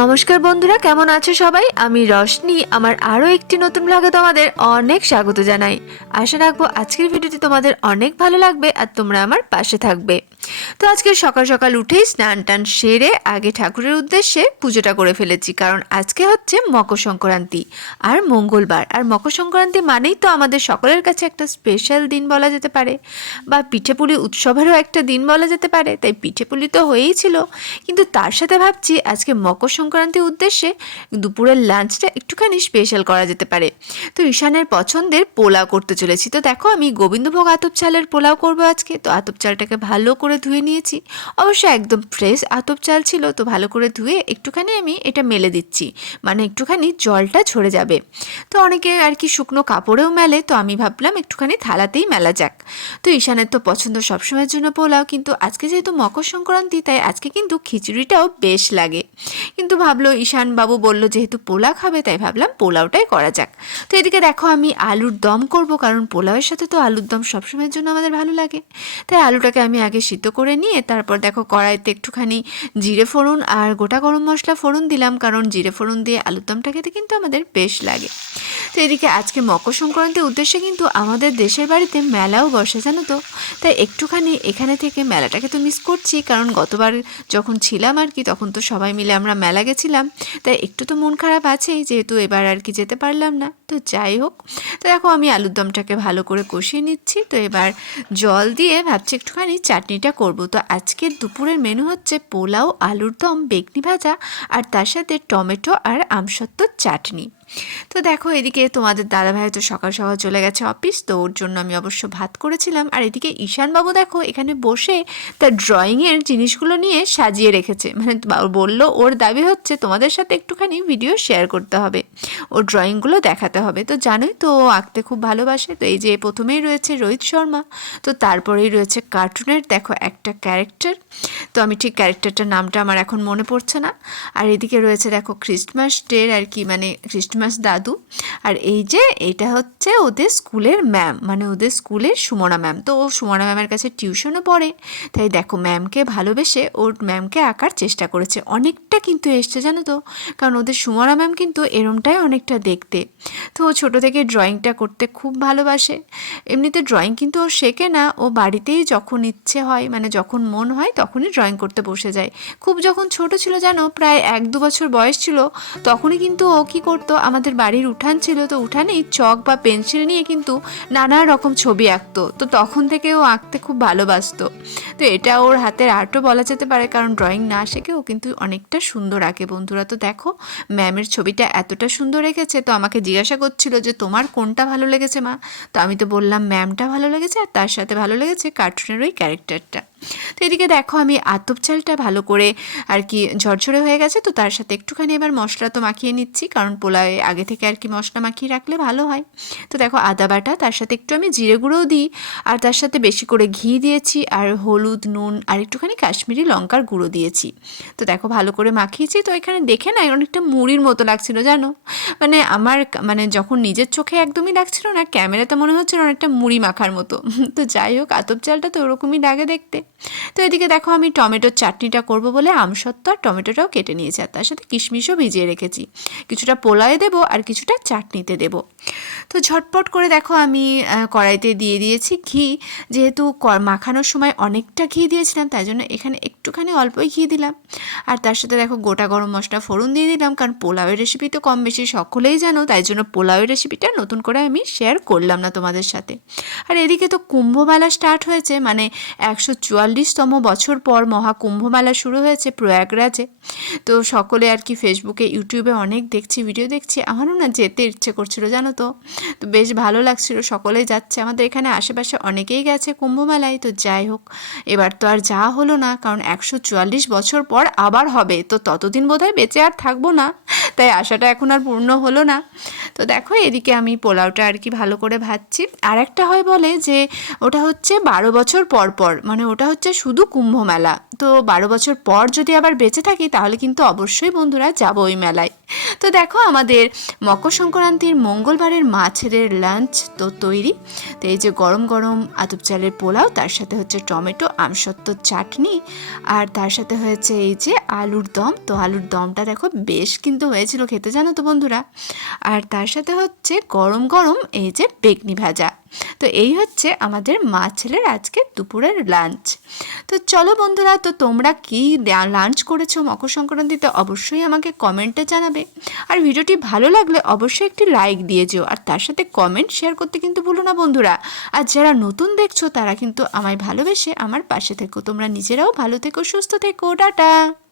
নমস্কার বন্ধুরা, কেমন আছো সবাই? আমি রশনি আমার আরও একটি নতুন ব্লগে তোমাদের অনেক স্বাগত জানাই। আশা রাখব আজকের ভিডিওটি তোমাদের অনেক ভালো লাগবে আর তোমরা আমার পাশে থাকবে। তো আজকে সকাল সকাল উঠেই স্নান টান সেরে আগে ঠাকুরের উদ্দেশ্যে পুজোটা করে ফেলেছি, কারণ আজকে হচ্ছে মকর সংক্রান্তি আর মঙ্গলবার। আর মকর সংক্রান্তি মানেই তো আমাদের সকলের কাছে একটা স্পেশাল দিন বলা যেতে পারে, বা পিঠেপুলি উৎসবেরও একটা দিন বলা যেতে পারে, তাই পিঠেপুলি তো হয়েই ছিল। কিন্তু তার সাথে ভাবছি আজকে মকর সংক্রান্তির উদ্দেশ্যে দুপুরের লাঞ্চটা একটুখানি স্পেশাল করা যেতে পারে। তো ঈশানের পছন্দের পোলাও করতে চলেছি। তো দেখো আমি গোবিন্দভোগ আতপ চালের পোলাও করব আজকে। তো আতপ চালটাকে ভালো করে ধুয়ে নিয়েছি। অবশ্য একদম ফ্রেশ আতপ চাল ছিল, তো ভালো করে ধুয়ে একটুখানি আমি এটা মেলে দিচ্ছি। মানে একটুখানি জলটা ঝরে যাবে। তো অনেকে আর কি শুকনো কাপড়েও মেলে, তো আমি ভাবলাম একটুখানি থালাতেই মেলা যাক। তো ঈশানের তো পছন্দ সবসময়ের জন্য পোলাও, কিন্তু আজকে যেহেতু মকর সংক্রান্তি, তাই আজকে কিন্তু খিচুড়িটাও বেশ লাগে। কিন্তু ভাবলো ঈশান বাবু বলল যেহেতু পোলা খাবে, তাই ভাবলাম পোলাওটাই করা যাক। তো এদিকে দেখো আমি আলুর দম করব, কারণ পোলাওয়ের সাথে তো আলুর দম সবসময়ের জন্য আমাদের ভালো লাগে। তাই আলুটাকে আমি আগে সিদ্ধ করে নিয়ে তারপর দেখো কড়াইতে একটুখানি জিরে ফোড়ন আর গোটা গরম মশলা ফোড়ন দিলাম, কারণ জিরে ফোড়ন দিয়ে আলুর দমটা খেতে কিন্তু আমাদের বেশ লাগে। তো এদিকে আজকে মকর সংক্রান্তির উদ্দেশ্যে কিন্তু আমাদের দেশের বাড়িতে মেলাও বসে, জানো তো? তাই একটুখানি এখানে থেকে মেলাটাকে তো মিস করছি, কারণ গতবার যখন ছিলাম আর কি, তখন তো সবাই মিলে আমরা মেলা গেছিলাম। তাই একটু তো মন খারাপ আছেই যেহেতু এবার আর কি যেতে পারলাম না। তো যাই হোক, তো দেখো আমি আলুর দমটাকে ভালো করে কষিয়ে নিচ্ছি। তো এবার জল দিয়ে ভাবছি একটুখানি চাটনিটা করব। তো আজকের দুপুরের মেনু হচ্ছে পোলাও, আলুর দম, বেগনি ভাজা, আর তার সাথে টমেটো আর আমসত্ত্বর চাটনি। তো দেখো, এদিকে তোমাদের দাদাভাই তো সকাল সকাল চলে গেছে অফিস তো ওর জন্য আমি অবশ্য ভাত করেছিলাম। আর এদিকে ঈশানবাবু দেখো, এখানে বসে তার ড্রয়িংয়ের জিনিসগুলো নিয়ে সাজিয়ে রেখেছে। মানে বলল, ওর দাবি হচ্ছে তোমাদের সাথে একটুখানি ভিডিও শেয়ার করতে হবে। ওর ড্রয়িংগুলো দেখাতে হবে। তো জানোই তো, ও আঁকতে খুব ভালোবাসে। তো এই যে প্রথমেই রয়েছে রোহিত শর্মা, তো তারপরেই রয়েছে কার্টুনের দেখো, একটা ক্যারেক্টার তো আমি ঠিক ক্যারেক্টারটার নামটা আমার এখন মনে পড়ছে না। আর এদিকে রয়েছে, দেখো ক্রিসমাস ডের আর কি মানে ক্রিসমাস দাদু। আর এই যে এটা হচ্ছে ওদের স্কুলের ম্যাম মানে ওদের স্কুলের সুমনা ম্যাম। তো ও সুমনা ম্যামের কাছে টিউশনও পড়ে। তাই দেখো, ম্যামকে ভালোবেসে ওর ম্যামকে আঁকার চেষ্টা করেছে। অনেকটা কিন্তু এসছে, জানো তো? কারণ ওদের সুমনা ম্যাম কিন্তু এরমটাই অনেকটা দেখতে। তো ও ছোটো থেকে ড্রয়িংটা করতে খুব ভালোবাসে। এমনিতে ড্রয়িং কিন্তু ও শেখে না। ও বাড়িতেই যখন ইচ্ছে হয় মানে যখন মন হয়, তখনই ড্রয়িং করতে বসে যায়। খুব যখন ছোট ছিল, জানো, প্রায় এক দু বছর বয়স ছিল, তখনই কিন্তু ও কী করতো আমাদের বাড়ির উঠান ছিল, তো উঠানেই চক বা পেন্সিল নিয়ে কিন্তু নানা রকম ছবি আঁকতো। তো তখন থেকে ও আঁকতে খুব ভালোবাসতো। তো এটা ওর হাতের আর্টও বলা যেতে পারে, কারণ ড্রয়িং না শেখে ও কিন্তু অনেকটা সুন্দর আঁকে। বন্ধুরা, তো দেখো ম্যামের ছবিটা এতটা সুন্দর রেখেছে তো আমাকে জিজ্ঞাসা করছিল যে, তোমার কোনটা ভালো লেগেছে, মা? তো আমি তো বললাম ম্যামটা ভালো লেগেছে, আর তার সাথে ভালো লেগেছে কার্টুনের ওই ক্যারেক্টারটা তো এদিকে দেখো, আমি আতপ চালটা ভালো করে আর কি ঝরঝরে হয়ে গেছে, তো তার সাথে একটুখানি এবার মশলা তো মাখিয়ে নিচ্ছি, কারণ পোলাওয়ে আগে থেকে আর কি মশলা মাখিয়ে রাখলে ভালো হয়। তো দেখো, আদা বাটা, তার সাথে একটু আমি জিরে গুঁড়োও দিই, আর তার সাথে বেশি করে ঘি দিয়েছি, আর হলুদ, নুন, আর একটুখানি কাশ্মীরি লঙ্কার গুঁড়ো দিয়েছি। তো দেখো, ভালো করে মাখিয়েছি, তো এখানে দেখে না অনেকটা মুড়ির মতো লাগছিল, জানো? মানে আমার মানে যখন নিজের চোখে একদমই লাগছিল না, ক্যামেরাতে মনে হচ্ছিল অনেকটা মুড়ি মাখার মতো। তো যাই হোক, আতপ চালটা তো ওরকমই লাগে দেখতে। তো এদিকে দেখো আমি টমেটোর চাটনিটা করব বলে আমসত্ত্ব আর টমেটোটাও কেটে নিয়েছি আর তার সাথে কিশমিশও ভিজিয়ে রেখেছি। কিছুটা পোলায় দেবো আর কিছুটা চাটনিতে দেবো। তো ঝটপট করে দেখো আমি কড়াইতে দিয়ে দিয়েছি ঘি। যেহেতু মাখানোর সময় অনেকটা ঘি দিয়েছিলাম, তাই জন্য এখানে একটুখানি অল্পই ঘি দিলাম। আর তার সাথে দেখো গোটা গরম মশলা ফোড়ন দিয়ে দিলাম, কারণ পোলাওয়ের রেসিপি তো কম বেশি সকলেই জানো, তাই জন্য পোলাওয়ের রেসিপিটা নতুন করে আমি শেয়ার করলাম না তোমাদের সাথে। আর এদিকে তো কুম্ভমেলা স্টার্ট হয়েছে মানে একশো চুয়াল্লিশ চুয়াল্লিশতম বছর পর মহাকুম্ভমেলা শুরু হয়েছে প্রয়াগরাজে। তো সকলে আর কি ফেসবুকে, ইউটিউবে অনেক দেখছি, ভিডিও দেখছি। আমারও না যেতে ইচ্ছে করছিল, জানো তো? তো বেশ ভালো লাগছিল, সকলে যাচ্ছে। আমাদের এখানে আশেপাশে অনেকেই গেছে কুম্ভমেলায়। তো যাই হোক, এবার তো আর যাওয়া হলো না, কারণ একশো চুয়াল্লিশ বছর পর আবার হবে। তো ততদিন বোধহয় বেঁচে আর থাকব না। তাই আশাটা এখন আর পূর্ণ হলো না। তো দেখো এদিকে আমি পোলাওটা আর কি ভালো করে ভাজছি। আর একটা হয় বলে যে ওটা হচ্ছে বারো বছর পর পর মানে ওটা হচ্ছে শুধু কুম্ভ মেলা। তো বারো বছর পর যদি আবার বেঁচে থাকি তাহলে কিন্তু অবশ্যই বন্ধুরা যাব ওই মেলায়। তো দেখো আমাদের মকর সংক্রান্তির মঙ্গলবারের মাছের লাঞ্চ তো তৈরি। তো এই যে গরম গরম আতপ চালের পোলাও, তার সাথে হচ্ছে টমেটো, আমসত্ত্ব, চাটনি, আর তার সাথে হয়েছে এই যে আলুর দম। তো আলুর দমটা দেখো বেশ কিন্তু হয়েছিল খেতে, জানো তো বন্ধুরা? আর তার সাথে হচ্ছে গরম গরম এই যে বেগনি ভাজা। তো এই হচ্ছে আমাদের মা ছেলের আজকে দুপুরের লাঞ্চ তো চলো বন্ধুরা, তো তোমরা কি লাঞ্চ করেছ মকর সংক্রান্তিতে অবশ্যই আমাকে কমেন্টে জানাবে। আর ভিডিওটি ভালো লাগলে অবশ্যই একটি লাইক দিয়ে যেও। আর তার সাথে কমেন্ট শেয়ার করতে কিন্তু ভুলো না বন্ধুরা। আর যারা নতুন দেখছ, তারা কিন্তু আমায় ভালোবেসে আমার পাশে থেকো। তোমরা নিজেরাও ভালো থেকো, সুস্থ থেকো। টাটা!